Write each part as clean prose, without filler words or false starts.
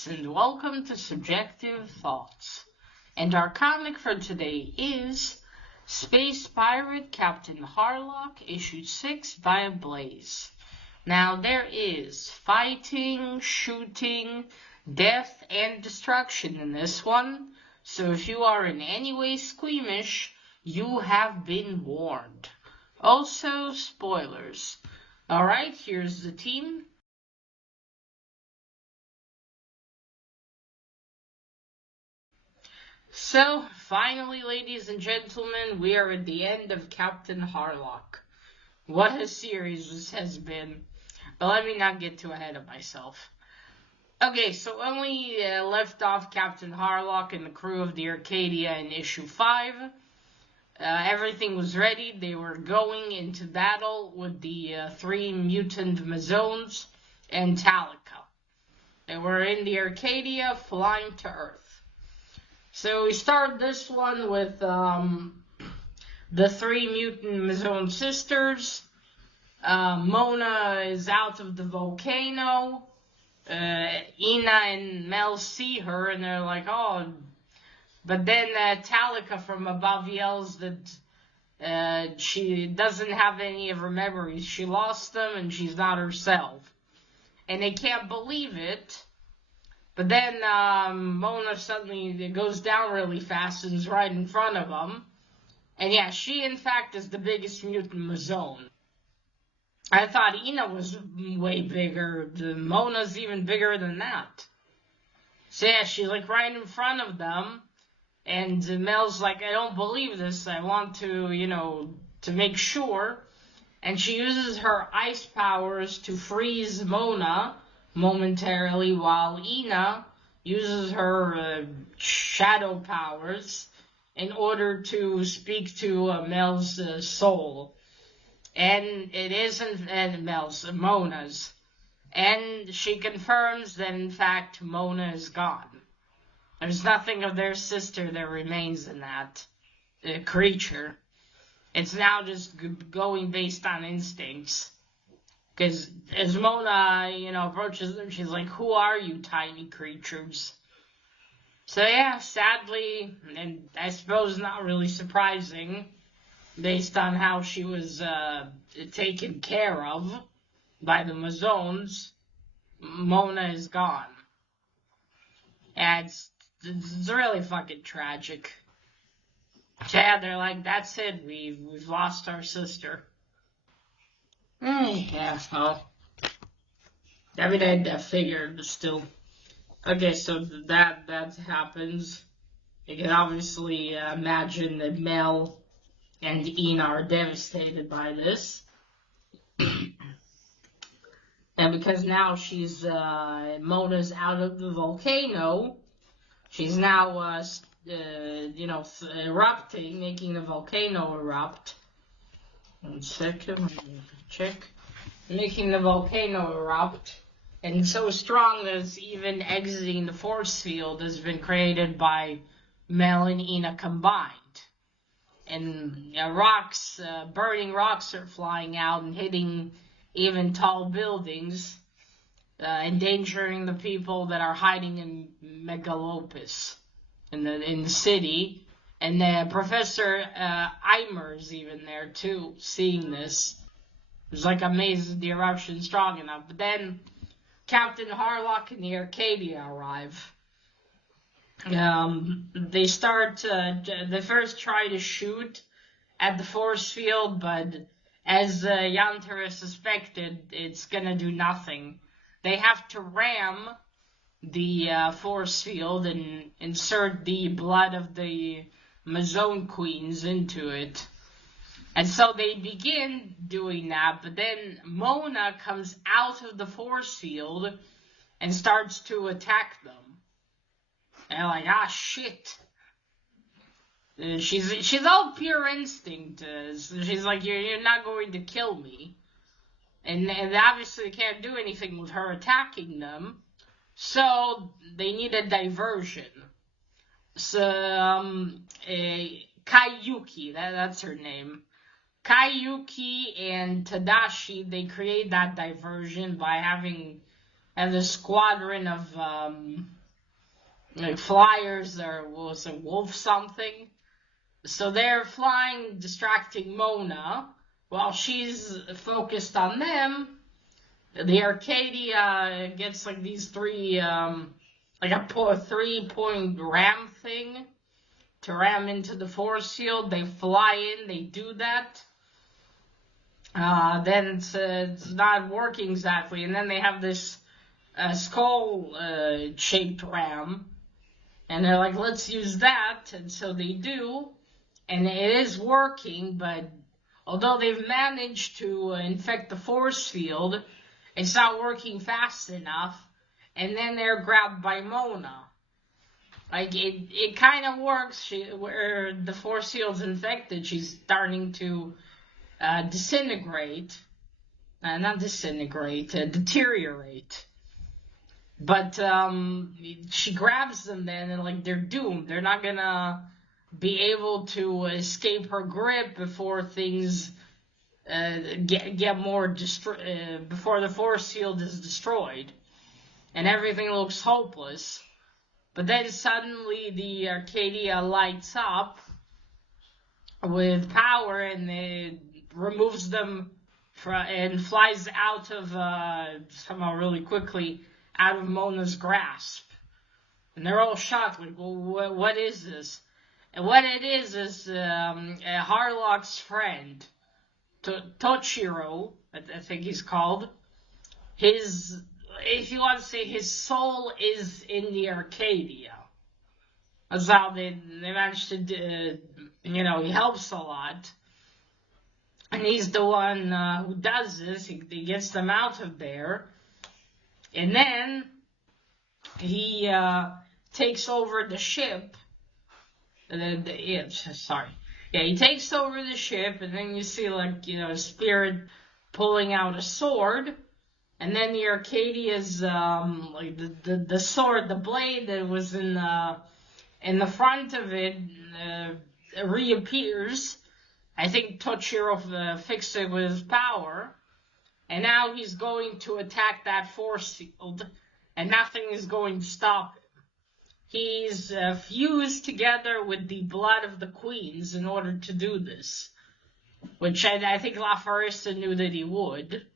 folks, and welcome to Subjective Thoughts. And our comic for today is Space Pirate Captain Harlock, Issue 6 by Blaze. Now, there is fighting, shooting, death, and destruction in this one, so if you are in any way squeamish, you have been warned. Also, spoilers. Alright, here's the team. So, finally, ladies and gentlemen, we are at the end of Captain Harlock. What a series this has been. But let me not get too ahead of myself. Okay, so when we left off Captain Harlock and the crew of the Arcadia in issue 5, everything was ready. They were going into battle with the 3 mutant Mazones and Talica. They were in the Arcadia flying to Earth. So we start this one with the 3 mutant Mazone sisters. Mona is out of the volcano. Ina and Mel see her and they're like, oh. But then Talica from above yells that she doesn't have any of her memories. She lost them and she's not herself. And they can't believe it. But then Mona suddenly goes down really fast and is right in front of them. And yeah, she in fact is the biggest mutant Mazone. I thought Ina was way bigger. Mona's even bigger than that. So yeah, she's like right in front of them. And Mel's like, I don't believe this. I want to, to make sure. And she uses her ice powers to freeze Mona momentarily, while Ina uses her shadow powers in order to speak to Mel's soul. And it isn't Mel's, Mona's. And she confirms that in fact Mona is gone. There's nothing of their sister that remains in that creature. It's now just going based on instincts. Because as Mona, approaches them, she's like, who are you tiny creatures? So yeah, sadly, and I suppose not really surprising, based on how she was taken care of by the Mazones, Mona is gone. And it's really fucking tragic. So yeah, they're like, that's it, we've lost our sister. Yeah, well, I mean, I figured, but still. Okay, so that happens. You can obviously imagine that Mel and Ina are devastated by this. And because now she's, Mona's out of the volcano, she's now, erupting, making the volcano erupt. 1 second, check. Making the volcano erupt. And so strong that it's even exiting the force field has been created by Mel and Ina combined. And burning rocks are flying out and hitting even tall buildings, endangering the people that are hiding in Megalopus, in the city. And Professor Eimer is even there too, seeing this. It was like amazed the eruption strong enough. But then Captain Harlock and the Arcadia arrive. They first try to shoot at the force field, but as Yantara suspected, it's gonna do nothing. They have to ram the force field and insert the blood of the Mazone queens into it. And so they begin doing that, but then Mona comes out of the force field and starts to attack them. And they're like, ah, shit. She's all pure instinct. She's like, you're not going to kill me. And they obviously can't do anything with her attacking them. So they need a diversion. So, Kayuki, that's her name. Kayuki and Tadashi, they create that diversion by having and the squadron of like flyers, or what was it, wolf something. So they're flying, distracting Mona, while she's focused on them. The Arcadia gets like these three, like a 3-point ram thing to ram into the force field. They fly in, they do that. Then it's not working exactly, and then they have this skull-shaped ram, and they're like, let's use that, and so they do, and it is working, but although they've managed to infect the force field, it's not working fast enough, and then they're grabbed by Mona. Like, it kind of works, where the force field's infected, she's starting to deteriorate. But she grabs them then, and like they're doomed. They're not gonna be able to escape her grip before things get more before the force field is destroyed, and everything looks hopeless. But then suddenly the Arcadia lights up with power, and it removes them and flies out of somehow really quickly out of Mona's grasp. And they're all shocked, like, well, what is this? And what it is Harlock's friend, Toshiro, I think he's called. His, if you want to say, his soul is in the Arcadia. That's how they managed to, he helps a lot. And he's the one who does this. He gets them out of there. And then he takes over the ship. He takes over the ship, and then you see, like, Spirit pulling out a sword. And then the Arcadia's, like, the sword, the blade that was in the front of it reappears. I think Toshiro fixed it with his power, and now he's going to attack that force field, and nothing is going to stop him. He's fused together with the blood of the queens in order to do this, which I think Lafarissa knew that he would.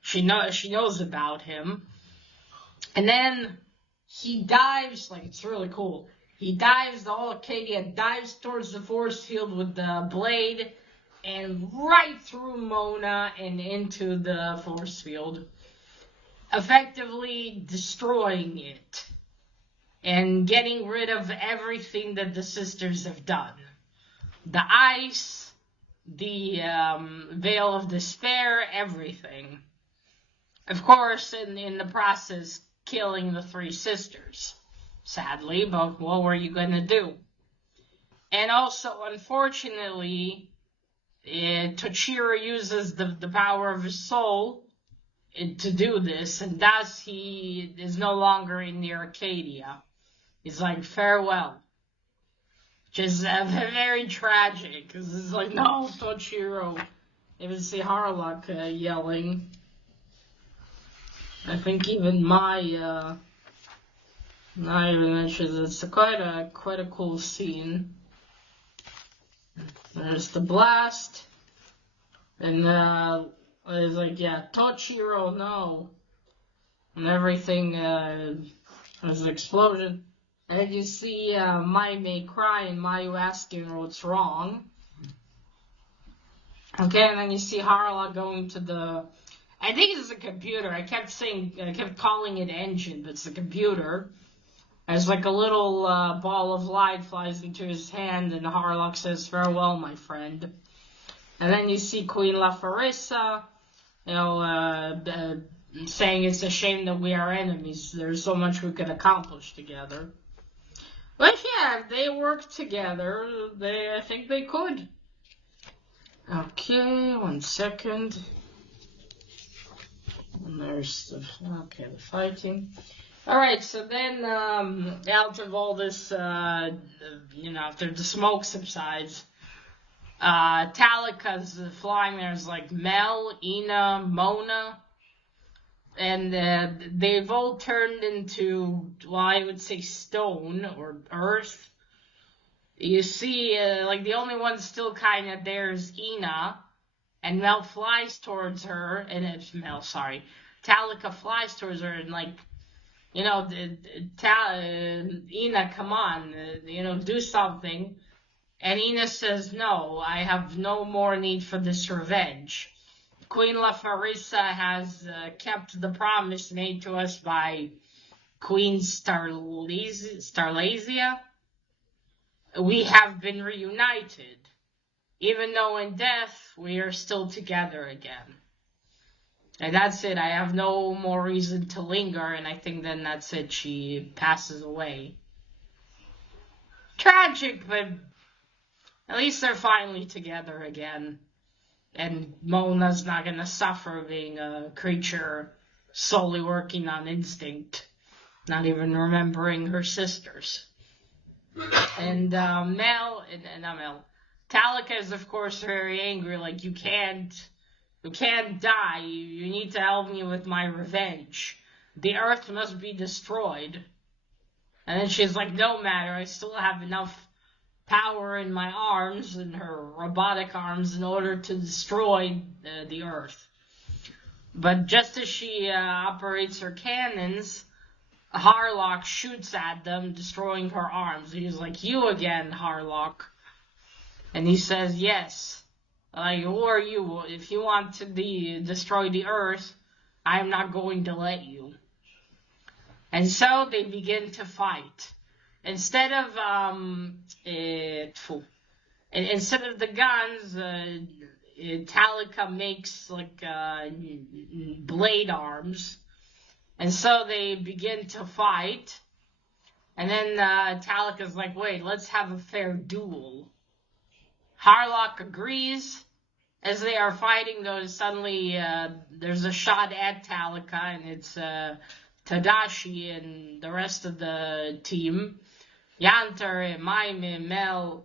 She knows about him, and then he dives, like, it's really cool. He dives, the whole Arcadia dives towards the force field with the blade, and right through Mona and into the force field, effectively destroying it, and getting rid of everything that the sisters have done. The ice, the Veil of Despair, everything. Of course, in the process, killing the three sisters. Sadly, but what were you going to do? And also, unfortunately, Toshiro uses the power of his soul to do this, and thus he is no longer in the Arcadia. He's like, farewell. Which is very tragic, because it's like, no, Toshiro. You even see Harlock yelling. I think even not even mentions it's quite a cool scene. There's the blast, and it's like, yeah, Toshiro, no, and everything. There's an explosion, and then you see Mayu cry, and Mayu asking her what's wrong. Okay, and then you see Harlock going to the. I think it's a computer. I kept calling it engine, but it's a computer. As like a little ball of light flies into his hand, and Harlock says, farewell, my friend. And then you see Queen Lafarissa, saying it's a shame that we are enemies. There's so much we could accomplish together. But yeah, if they work together, I think they could. Okay, 1 second. And there's the fighting. Alright, so then, out of all this, after the smoke subsides, Talika's flying. There's like Mel, Ina, Mona, and they've all turned into, well, I would say stone or earth. You see, like, the only one still kind of there is Ina, and Mel flies towards her, and it's Mel, sorry. Talika flies towards her, and, like, you know, Ina, come on, you know, do something. And Ina says, no, I have no more need for this revenge. Queen Lafarissa has kept the promise made to us by Queen Starlasia. We have been reunited. Even though in death, we are still together again. And that's it. I have no more reason to linger, and I think then that's it. She passes away. Tragic, but at least they're finally together again. And Mona's not gonna suffer being a creature solely working on instinct, not even remembering her sisters. And not Mel. Talika is, of course, very angry. Like, you can't die. You need to help me with my revenge. The Earth must be destroyed. And then she's like, no matter. I still have enough power in my arms, in her robotic arms, in order to destroy the Earth. But just as she operates her cannons, Harlock shoots at them, destroying her arms. He's like, you again, Harlock. And he says, yes. Like, who are you? If you want to destroy the Earth, I'm not going to let you. And so they begin to fight. Instead of the guns, Talika makes like blade arms, and so they begin to fight. And then Talika's like, "Wait, let's have a fair duel." Harlock agrees. As they are fighting, though, suddenly there's a shot at Talika, and it's Tadashi and the rest of the team. Yantar, Maime, Mayu,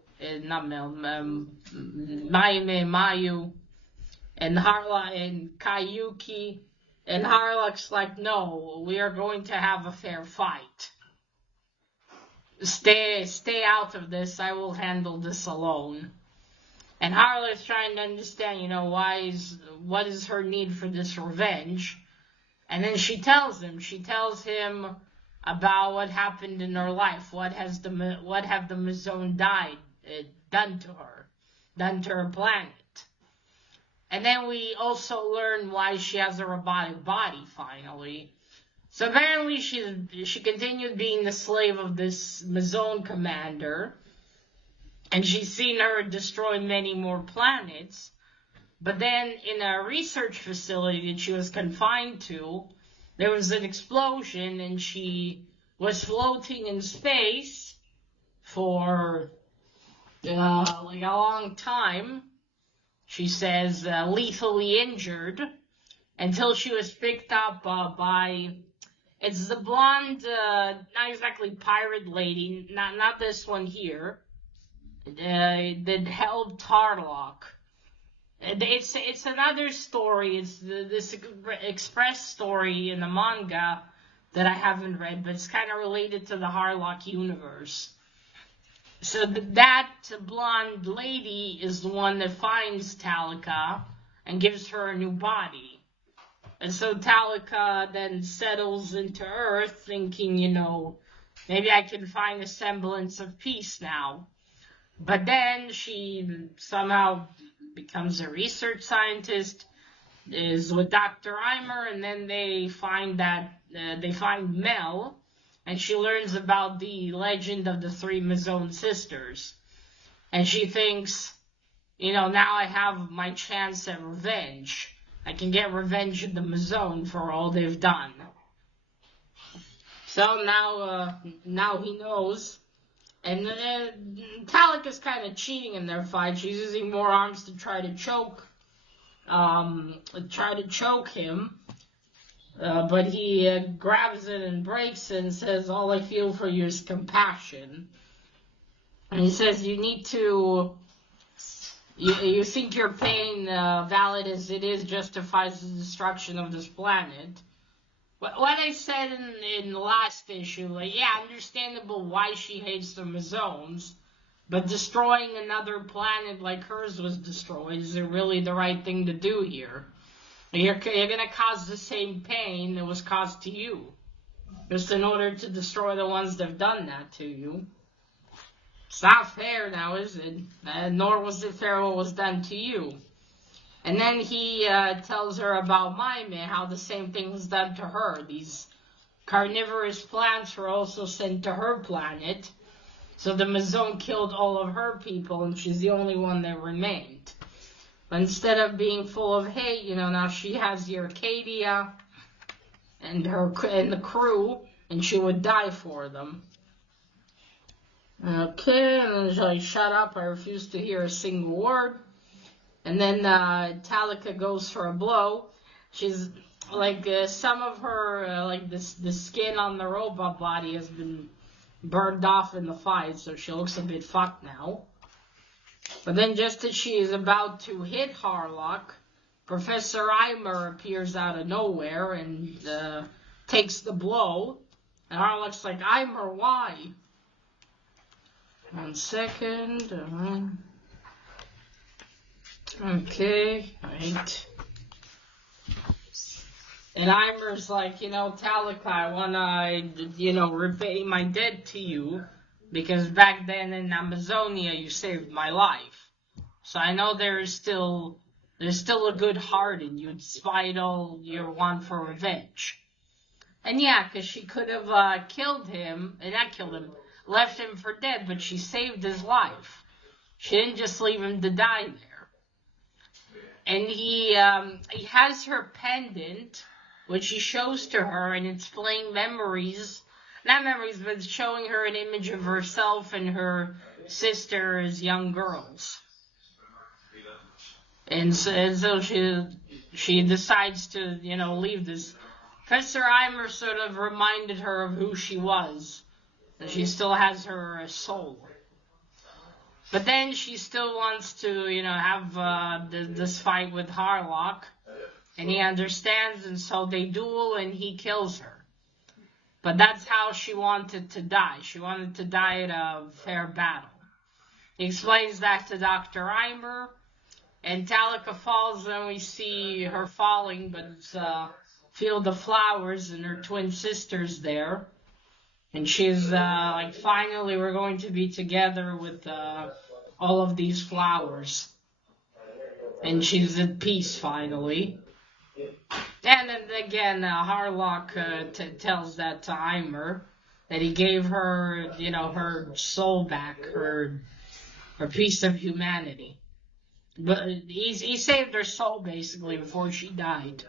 and Harlock, and Kayuki. And Harlock's like, no, we are going to have a fair fight. Stay out of this, I will handle this alone. And Harlock's trying to understand, you know, what is her need for this revenge. And then she tells him about what happened in her life. What have the Mazone done to her planet. And then we also learn why she has a robotic body, finally. So apparently she continued being the slave of this Mazone commander, and she's seen her destroy many more planets. But then in a research facility that she was confined to, there was an explosion, and she was floating in space for like a long time. She says lethally injured, until she was picked up by, it's the blonde, not exactly pirate lady, not this one here, that helped Harlock. It's another story. It's this express story in the manga that I haven't read, but it's kind of related to the Harlock universe. So that blonde lady is the one that finds Talika and gives her a new body. And so Talika then settles into Earth, thinking, you know, maybe I can find a semblance of peace now. But then she somehow becomes a research scientist, is with Dr. Eimer, and then they find Mel, and she learns about the legend of the three Mazone sisters. And she thinks, you know, now I have my chance at revenge. I can get revenge of the Mazone for all they've done. So now he knows. And Talika's kind of cheating in their fight. She's using more arms to try to choke him. But he grabs it and breaks it and says, all I feel for you is compassion. And he says, you think your pain, valid as it is, justifies the destruction of this planet. what I said in the last issue, like, yeah, understandable why she hates the Amazones, but destroying another planet like hers was destroyed, is it really the right thing to do here? You're going to cause the same pain that was caused to you, just in order to destroy the ones that have done that to you. It's not fair now, is it? Nor was it fair what was done to you. And then he tells her about Maime, how the same thing was done to her. These carnivorous plants were also sent to her planet. So the Amazon killed all of her people, and she's the only one that remained. But instead of being full of hate, now she has the Arcadia and the crew, and she would die for them. Okay, and then she's like, shut up, I refuse to hear a single word. And then Talika goes for a blow. She's like, some of her, like the skin on the robot body has been burned off in the fight, so she looks a bit fucked now. But then just as she is about to hit Harlock, Professor Eimer appears out of nowhere and takes the blow. And Harlock's like, Eimer, why? 1 second. Okay, right. And Eimer's like, Talika, I wanna, repay my debt to you, because back then in Amazonia you saved my life. So I know there's still a good heart in you, despite all your want for revenge. And yeah, because she could have killed him, and not killed him, left him for dead, but she saved his life. She didn't just leave him to die there. And he has her pendant, which he shows to her, and it's playing memories. Not memories, but it's showing her an image of herself and her sister as young girls. And so she decides to, leave this. Professor Eimer sort of reminded her of who she was. That she still has her soul. But then she still wants to, have this fight with Harlock. And he understands, and so they duel, and he kills her. But that's how she wanted to die. She wanted to die in a fair battle. He explains that to Dr. Eimer, and Talika falls, and we see her falling, but it's a field of flowers, and her twin sister's there. And she's like, finally, we're going to be together with all of these flowers. And she's at peace, finally. And then again, Harlock tells that to Eimer, that he gave her, her soul back, her piece of humanity. But he saved her soul, basically, before she died.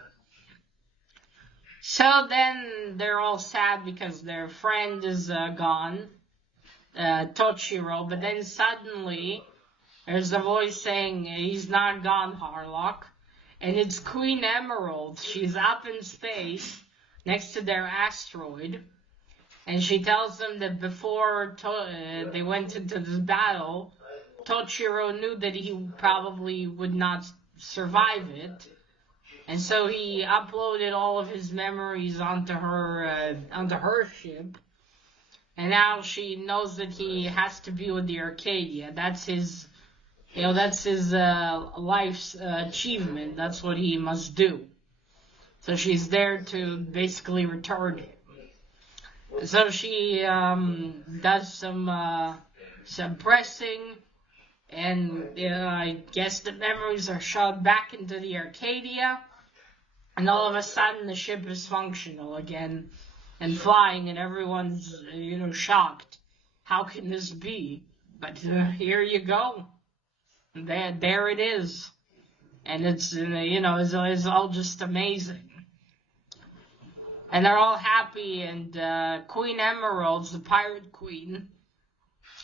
So then they're all sad because their friend is gone, Toshiro, but then suddenly there's a voice saying, he's not gone, Harlock. And it's Queen Emerald. She's up in space next to their asteroid. And she tells them that before they went into this battle, Toshiro knew that he probably would not survive it. And so he uploaded all of his memories onto her ship. And now she knows that he has to be with the Arcadia. That's his life's achievement. That's what he must do. So she's there to basically return him. So she does some pressing, and I guess the memories are shoved back into the Arcadia, and all of a sudden the ship is functional again and flying, and everyone's shocked. How can this be? But here you go. There it is, and it's it's all just amazing, and they're all happy. And Queen Emerald's the pirate queen,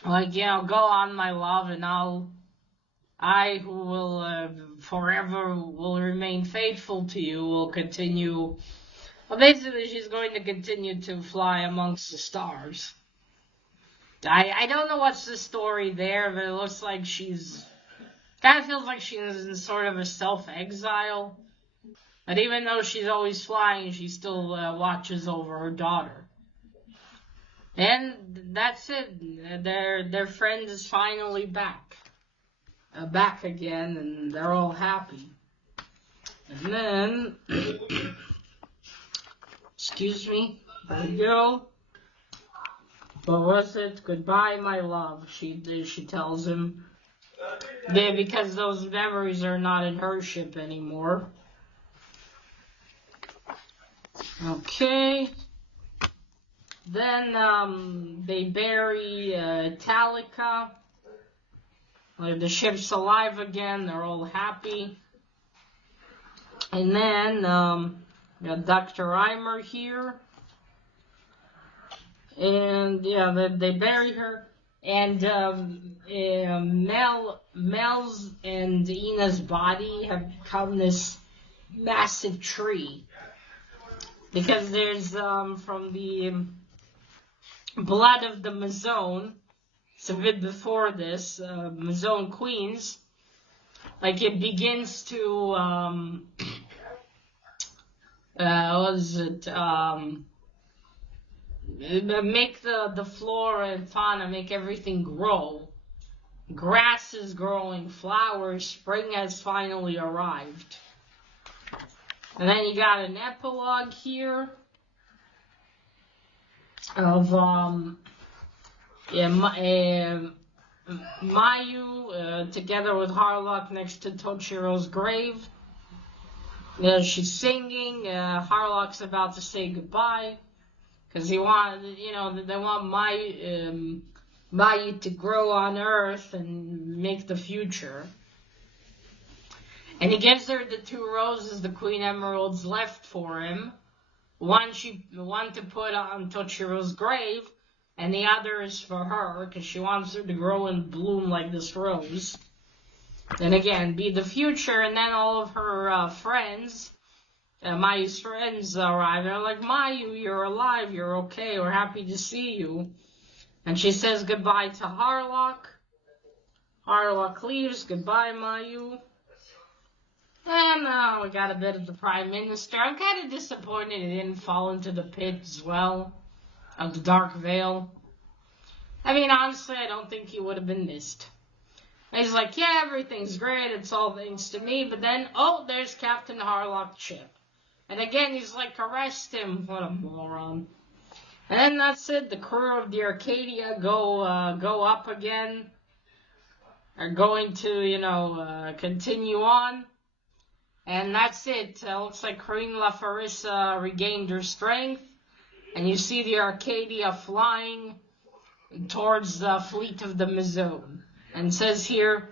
like, go on, my love, and I who will forever will remain faithful to you, will continue. Well, basically, she's going to continue to fly amongst the stars. I don't know what's the story there, but it looks like she's. Kind of feels like she's in sort of a self-exile. But even though she's always flying, she still watches over her daughter. And that's it. Their friend is finally back. Back again, and they're all happy. And then, excuse me, there we go. What was it? Goodbye, my love, she tells him. Yeah, because those memories are not in her ship anymore. Okay. Then, they bury Talika. The ship's alive again. They're all happy. And then, got Dr. Reimer here. And, yeah, they bury her. And, Mel's and Ina's body have become this massive tree. Because there's, from the blood of the Mazone, it's a bit before this, Mazone Queens, like it begins to, make the flora and fauna, make everything grow. Grass is growing, flowers, spring has finally arrived. And then you got an epilogue here of, Mayu, together with Harlock next to Tochiro's grave. She's singing, Harlock's about to say goodbye, because they want Mayu to grow on Earth and make the future. And he gives her the 2 roses the Queen Emerald's left for him. One to put on Tochiro's grave, and the other is for her, because she wants her to grow and bloom like this rose. And again, be the future, and then all of her friends, Mayu's friends arrive, and they're like, Mayu, you're alive, you're okay, we're happy to see you. And she says goodbye to Harlock. Harlock leaves, goodbye, Mayu. And we got a bit of the Prime Minister. I'm kind of disappointed he didn't fall into the pit as well of the Dark Veil. I mean, honestly, I don't think he would have been missed. And he's like, yeah, everything's great, it's all thanks to me, but then, oh, there's Captain Harlock's ship. And again, he's like, arrest him. What a moron. And then that's it. The crew of the Arcadia go up again. Are going to, continue on. And that's it. Looks like Queen Lafarissa regained her strength. And you see the Arcadia flying towards the fleet of the Mazone. And it says here,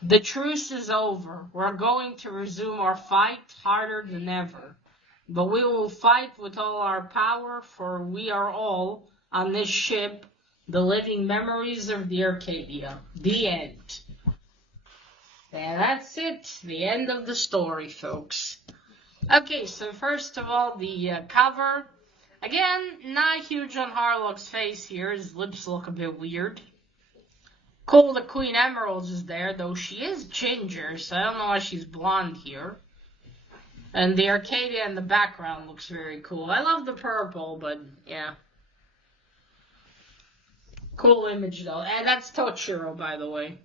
the truce is over. We're going to resume our fight harder than ever. But we will fight with all our power, for we are all, on this ship, the living memories of the Arcadia. The end. And that's it. The end of the story, folks. Okay, so first of all, the cover. Again, not huge on Harlock's face here. His lips look a bit weird. Cool, the Queen Emerald is there, though she is ginger, so I don't know why she's blonde here. And the Arcadia in the background looks very cool. I love the purple, but yeah. Cool image, though. And that's Tochiro, by the way.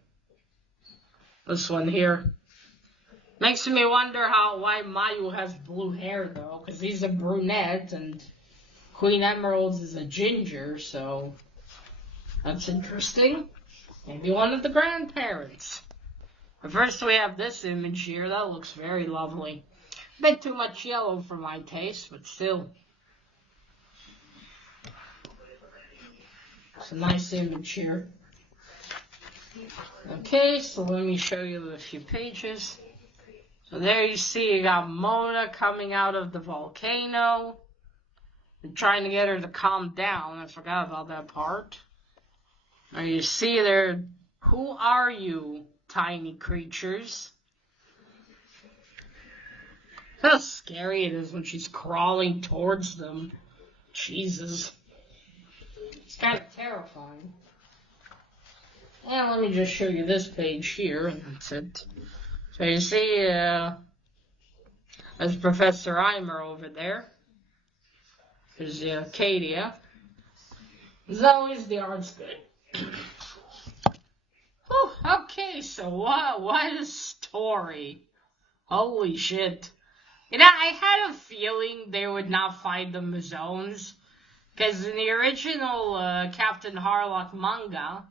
This one here. Makes me wonder why Mayu has blue hair, though, because he's a brunette, and Queen Emerald is a ginger, so that's interesting. Maybe one of the grandparents. But first we have this image here. That looks very lovely. A bit too much yellow for my taste, but still. It's a nice image here. Okay, so let me show you a few pages. So there you see you got Mona coming out of the volcano. I'm trying to get her to calm down. I forgot about that part. Now you see there, who are you, tiny creatures? How scary it is when she's crawling towards them. Jesus. It's kind of terrifying. And let me just show you this page here, and that's it. So you see, there's Professor Eimer over there. There's Acadia. As always, the art's good. Whew, okay, so what a story. Holy shit. You know, I had a feeling they would not fight the Mazones, because in the original Captain Harlock manga,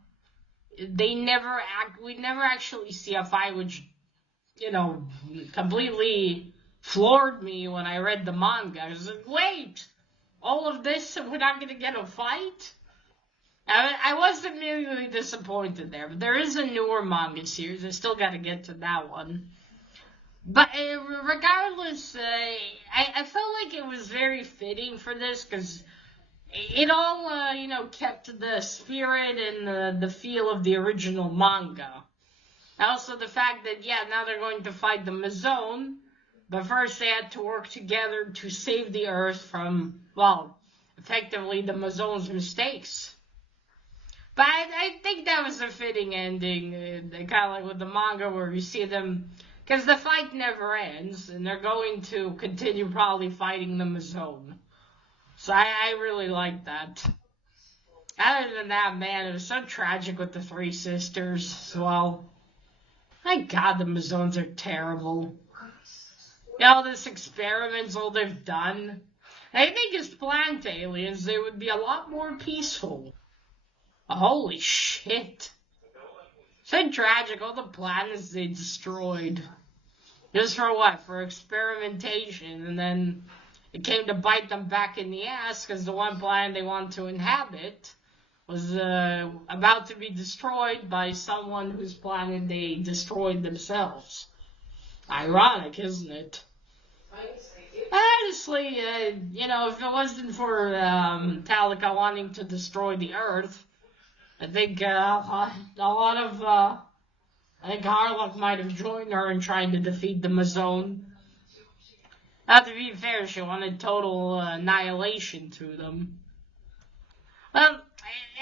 we never actually see a fight, which, you know, completely floored me when I read the manga. I was like, wait, all of this and we're not going to get a fight? I was immediately disappointed there, but there is a newer manga series. I still got to get to that one. But regardless, I felt like it was very fitting for this, because it all, kept the spirit and the feel of the original manga. Also, the fact that, now they're going to fight the Mazone, but first they had to work together to save the Earth from, well, effectively the Mazone's mistakes. But I think that was a fitting ending, kind of like with the manga where you see them, because the fight never ends, and they're going to continue probably fighting the Mazone. So I really like that. Other than that, man, it was so tragic with the three sisters as well. My God, the Mazones are terrible. All this experiments, all they've done. I think as plant aliens, they would be a lot more peaceful. Holy shit. So tragic, all the planets they destroyed. Just for what? For experimentation. And then it came to bite them back in the ass, because the one planet they wanted to inhabit was about to be destroyed by someone whose planet they destroyed themselves. Ironic, isn't it? Honestly, if it wasn't for Talika wanting to destroy the Earth, I think I think Harlock might have joined her in trying to defeat the Mazone. Not to be fair, she wanted total annihilation to them. Well,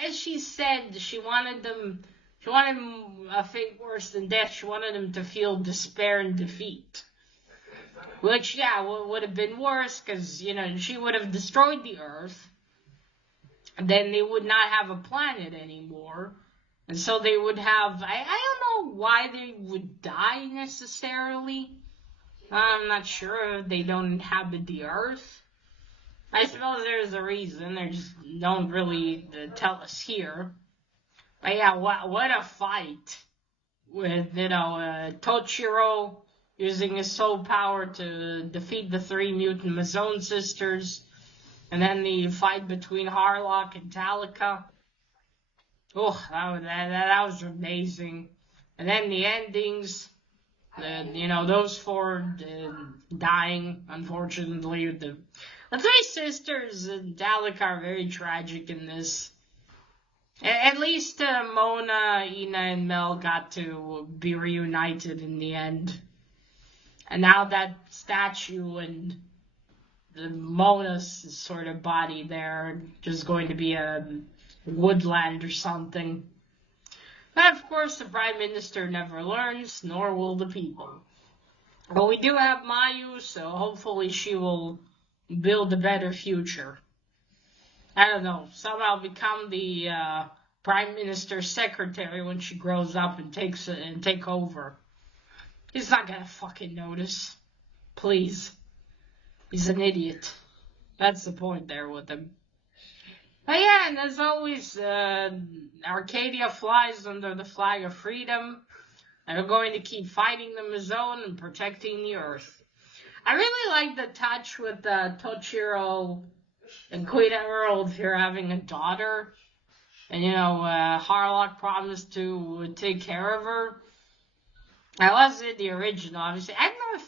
as she said, she wanted a fate worse than death. She wanted them to feel despair and defeat. Which, would have been worse, because, she would have destroyed the Earth. And then they would not have a planet anymore. And so they would have, I don't know why they would die necessarily. I'm not sure. They don't inhabit the Earth. I suppose there's a reason. They just don't really tell us here. But what a fight with, Tochiro using his soul power to defeat the three mutant Mazone sisters. And then the fight between Harlock and Talika. Oh, that was amazing. And then the endings. Those four dying, unfortunately. The three sisters and Talika are very tragic in this. At least Mona, Ina, and Mel got to be reunited in the end. And now that statue and the Mona's sort of body there just going to be a woodland or something. But of course, the Prime Minister never learns, nor will the people. But we do have Mayu, so hopefully she will build a better future. I don't know, somehow become the Prime Minister's secretary when she grows up and take over. He's not gonna fucking notice. Please. He's an idiot. That's the point there with him. But and as always, Arcadia flies under the flag of freedom. And we're going to keep fighting the Mazone and protecting the Earth. I really like the touch with Tochiro and Queen Emerald here having a daughter. And, Harlock promised to take care of her. I was in the original, obviously. I don't know if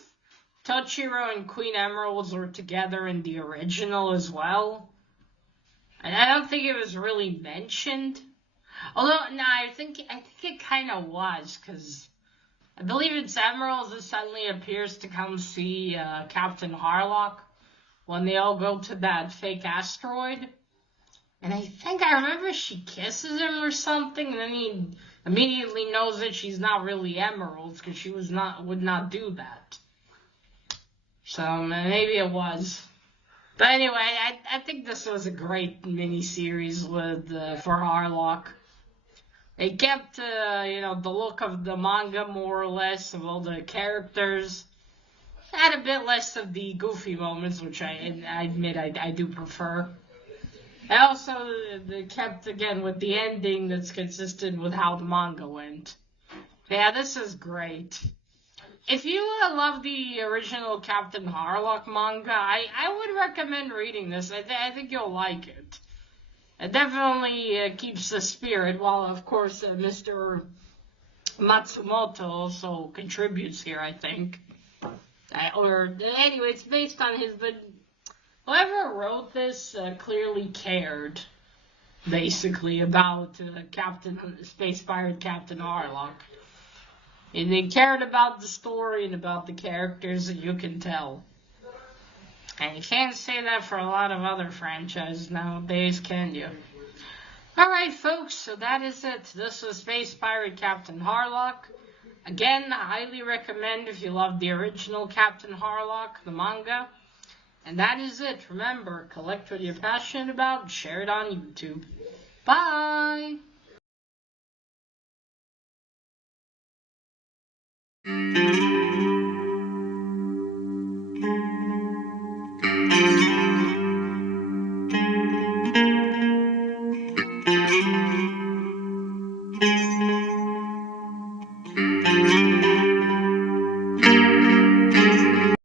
Tochiro and Queen Emeralds were together in the original as well. And I don't think it was really mentioned. Although, no, I think it kind of was, because I believe it's Emeralds that suddenly appears to come see Captain Harlock when they all go to that fake asteroid. And I think I remember she kisses him or something, and then he immediately knows that she's not really emeralds because she would not do that. So maybe it was. But anyway, I think this was a great miniseries for Harlock. They kept the look of the manga more or less of all the characters. Had a bit less of the goofy moments, which I admit I do prefer. And also, they kept, again, with the ending that's consistent with how the manga went. Yeah, this is great. If you love the original Captain Harlock manga, I would recommend reading this. I think you'll like it. It definitely keeps the spirit, while, of course, Mr. Matsumoto also contributes here, I think. Anyway, it's based on his, but whoever wrote this clearly cared, basically, about Space Pirate Captain Harlock. And they cared about the story and about the characters, and you can tell. And you can't say that for a lot of other franchises nowadays, can you? Alright, folks, so that is it. This was Space Pirate Captain Harlock. Again, I highly recommend if you love the original Captain Harlock, the manga. And that is it. Remember, collect what you're passionate about and share it on YouTube. Bye!